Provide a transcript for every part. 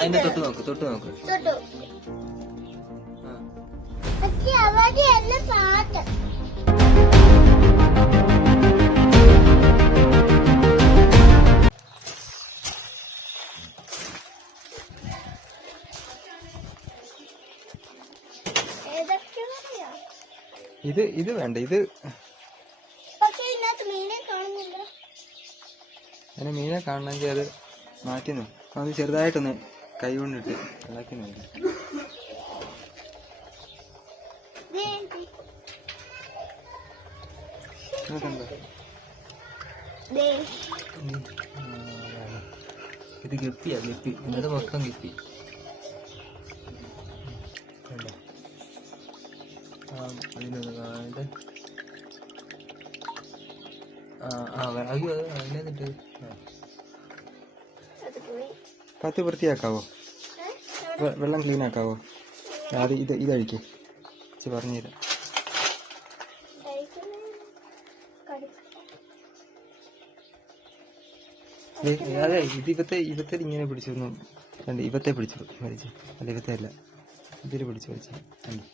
അതിനെ തൊട്ട് നോക്ക് ഇത് വേണ്ട. ഇത് അതിന് മീനെ കാണണമെങ്കിൽ അത് മാറ്റി അത് ചെറുതായിട്ടൊന്ന് കൈ കൊണ്ടിട്ട് ഇളക്കി നോക്കി. ഇത് ഗപ്പിയാ, ഗപ്പി. ഇന്നത് മൊത്തം ഗപ്പി. അതിനൊന്ന് കാണാണ്ട് അതിനെന്നിട്ട് കത്ത് വൃത്തിയാക്കാവോ? വെള്ളം ക്ലീൻ ആക്കാവോ? അത് ഇതഴിക്ക് പറഞ്ഞുതരാം. അതെ, ഇവത്തെ ഇങ്ങനെ പിടിച്ചൊന്നു കണ്ട്. ഇവത്തെ പിടിച്ചു വലിച്ചു. അല്ല, ഇവത്തെ അല്ല, ഇതിൽ പിടിച്ചു വലിച്ചു കണ്ടു.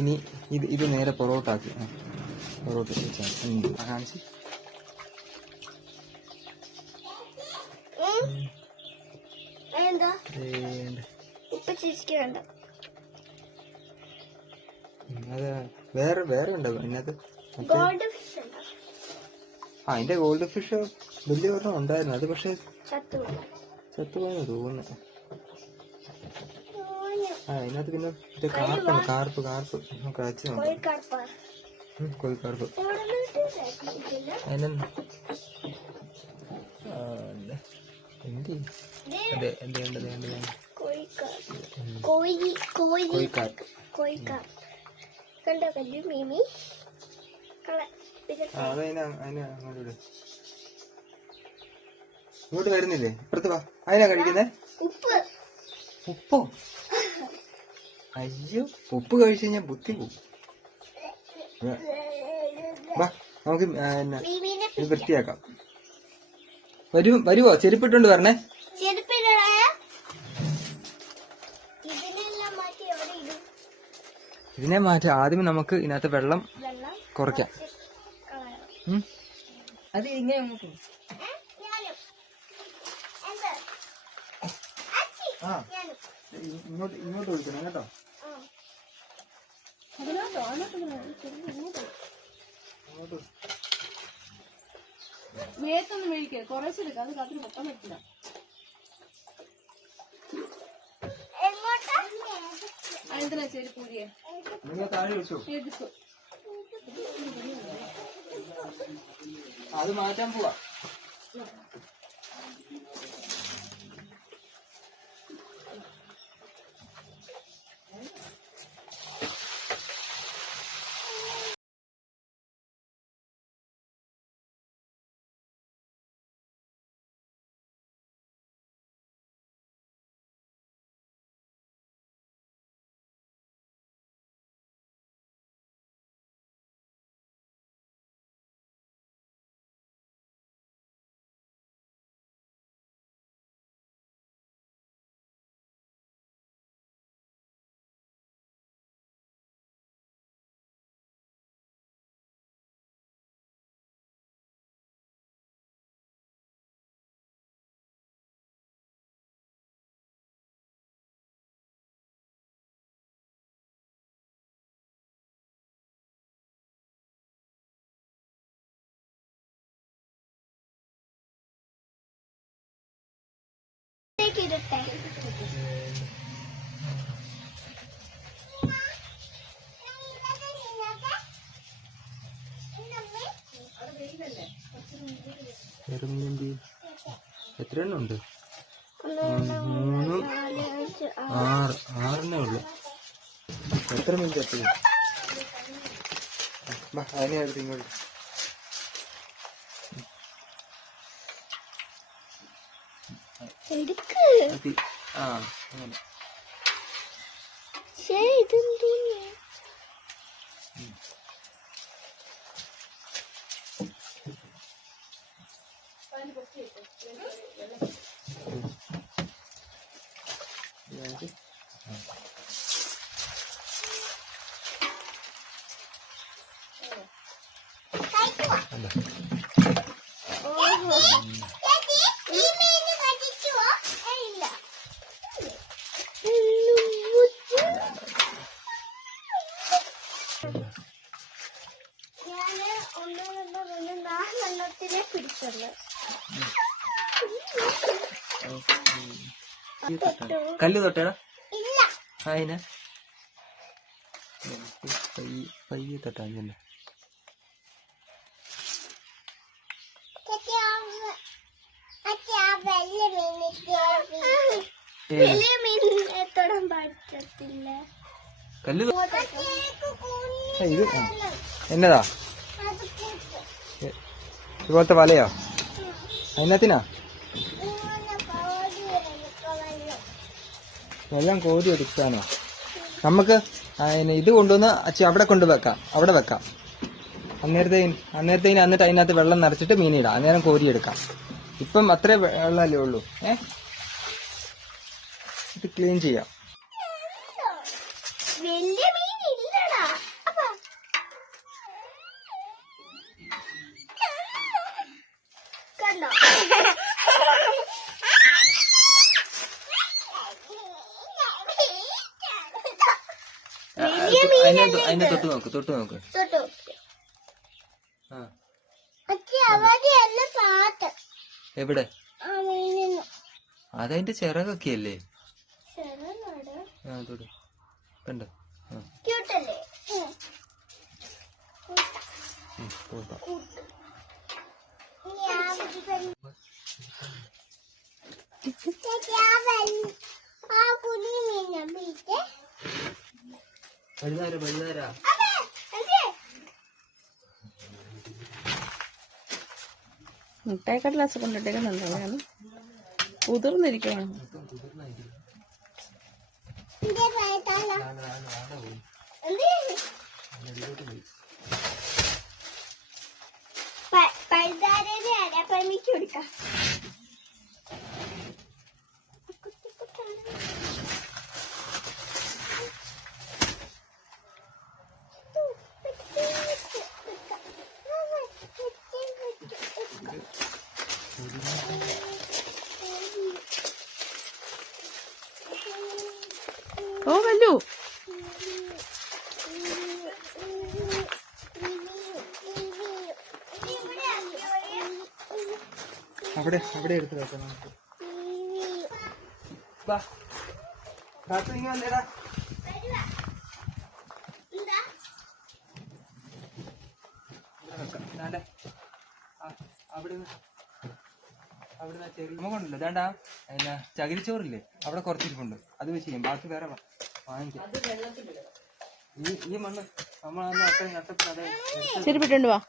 ഇനി ഇത് നേരെ പൊറോട്ടാക്കി. പൊറോട്ട വെച്ചാൽ കാണിച്ച്. അത് വേറെ ഉണ്ടോ അതിനകത്ത്? അതിന്റെ ഗോൾഡ് ഫിഷ് വലിയ ഒരെണ്ണം ഉണ്ടായിരുന്നു. അത് പക്ഷെ ചത്തുപോയെന്ന് തോന്നുന്നു. അതിനകത്ത് പിന്നെ കാർപ്പ് നമുക്ക് അയച്ചു നോക്കാം. കോഴിക്കാർപ്പ്. ഇങ്ങോട്ട് വരുന്നില്ലേ? ഇപ്പുറത്ത് വാ. അതിനാ കഴിക്കുന്നേ? ഉപ്പോ? അയ്യോ, ഉപ്പ് കഴിച്ചു കഴിഞ്ഞാൽ ബുദ്ധി പോകും. വാ, നമുക്ക് ഇത് വൃത്തിയാക്കാം. വരുവോ? ചെരുപ്പിട്ടോണ്ട് വരണേ. ഇതിനെ മാറ്റാം. ആദ്യം നമുക്ക് ഇതിനകത്ത് വെള്ളം കുറയ്ക്കാം. അത് ഇങ്ങനെ ഇങ്ങോട്ട് ഒഴിക്കണം കേട്ടോ. മേത്തൊന്നും മേടിക്കുക, കുറച്ചെടുക്കുക. അത് കാത്തിന് പൊക്കാൻ പറ്റില്ല. എന്തിനാ ശരി പൂരിയെ എടുത്തു. അത് മാറ്റാൻ പോവാ. എത്ര എണ്ണം ഉണ്ട്? 3, 6 ഉള്ളു. എത്ര മിനിറ്റ് എത്തി? അതിനെ എടുത്ത് ഇങ്ങോട്ട്. അങ്ങനെ കല്ല് തൊട്ടേടാ അതിനെ പയ്യെ തൊട്ടാ തന്നെ. കല്ല് ഇത് എന്നതാ ഇതുപോലത്തെ വലയോ? അതിനകത്തിനാ വെള്ളം കോരി എടുക്കാനോ? നമുക്ക് ഇത് കൊണ്ടുവന്ന് അവിടെ കൊണ്ടുവെക്കാം, അവിടെ വെക്കാം. അന്നേരത്തേന് എന്നിട്ട് അതിനകത്ത് വെള്ളം നിറച്ചിട്ട് മീനിടാം. അന്നേരം കോരിയെടുക്കാം. ഇപ്പം അത്രേ വെള്ളമല്ലേ ഉള്ളൂ. ഇത് ക്ലീൻ ചെയ്യാം. അതിനെ തൊട്ട് നോക്ക്. എവിടെ? അതതിന്റെ ചിറകൊക്കെ അല്ലേ? തൊട്ട് കണ്ടോ? വലുതാരാ മുട്ടായിക്കടലാസ് കൊണ്ടിട്ടേക്കുന്നുണ്ടാണ്. ഉതിർന്നിരിക്കണം. ഓ വല്ലു അവിടെ എടുത്ത് വെക്കണം. വന്നേടാ. അവിടെ ചെറിയ കൊണ്ടല്ലോ വേണ്ട. അതിന്റെ ചകിരിച്ചോറില്ലേ അവിടെ കുറച്ചിരിപ്പുണ്ട്. അത് വെച്ച് ചെയ്യും. ബാക്കി വേറെ വാങ്ങിക്കാം. ഈ മണ്ണ് നമ്മളന്ന് അത്രയും നട്ടപ്പോൾ ശരിപ്പെട്ടുണ്ട്. വാ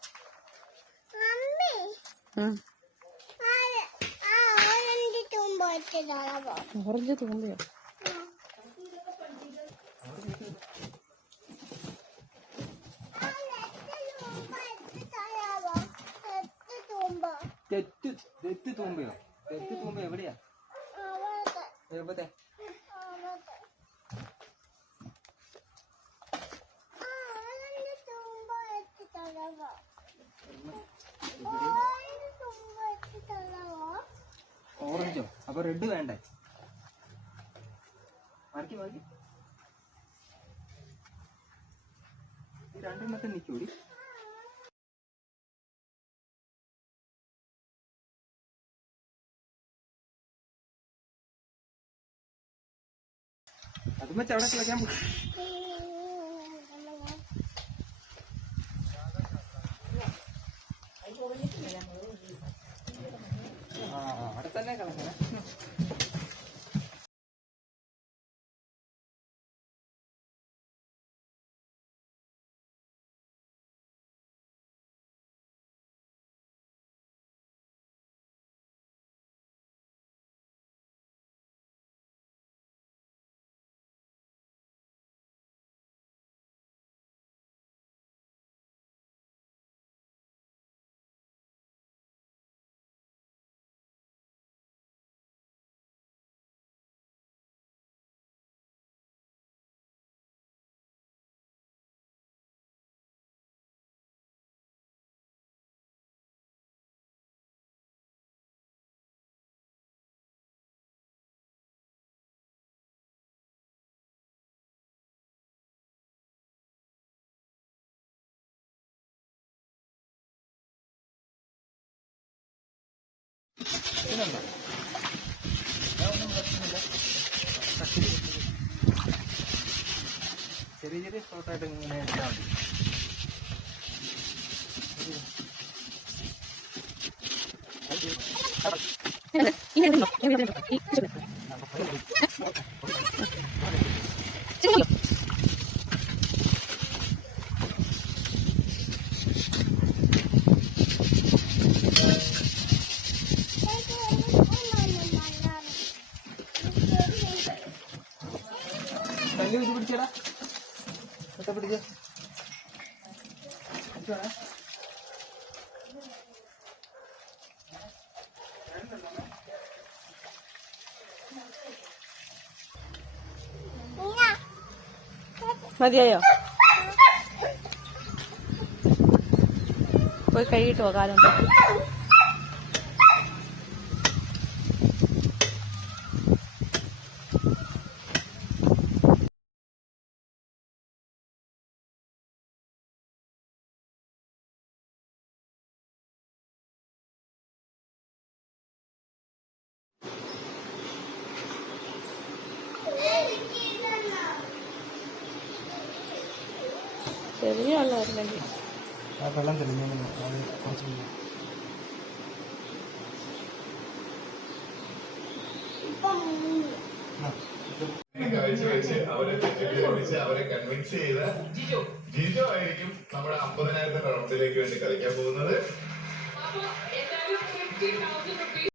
ഓറഞ്ച് തൂമ്പയോ? തെറ്റ് തൂമ്പയോ? തെറ്റ് തൂമ്പ എവിടെയാ? എവിടെ? ഓറഞ്ചോ? അപ്പൊ റെഡ് വേണ്ടേ? മറിക്ക് ഈ രണ്ടെണ്ണത്തെ നിൽക്കൂടി. അതും വെച്ച് അവിടെ കളിക്കാൻ അവിടെ തന്നെ കളിക്കണേ. വേദനയുണ്ടോ? ഒന്നും പ്രശ്നമില്ല. ചെറിയ ചെറിയ സ്പോട്ടായിട്ട് ഇങ്ങനെ എടുത്താൽ മതി. കല്ല് വെച്ച് പിടിച്ചടാ, ഒറ്റ പിടിച്ച് വേണേ. മതിയായോ? പോയി കഴുകിട്ട് പോ കാലം. ചെറിയ വെള്ളമായിരുന്നെങ്കിൽ ആ വെള്ളം തെളിഞ്ഞു കുറച്ച് കാഴ്ചവെച്ച് അവരെ തെറ്റിദ്ധരിപ്പിച്ച് അവരെ കൺവിൻസ് ചെയ്ത ജിജോ ആയിരിക്കും നമ്മുടെ 50,000 റൗണ്ടിലേക്ക് വേണ്ടി കളിക്കാൻ പോകുന്നത്.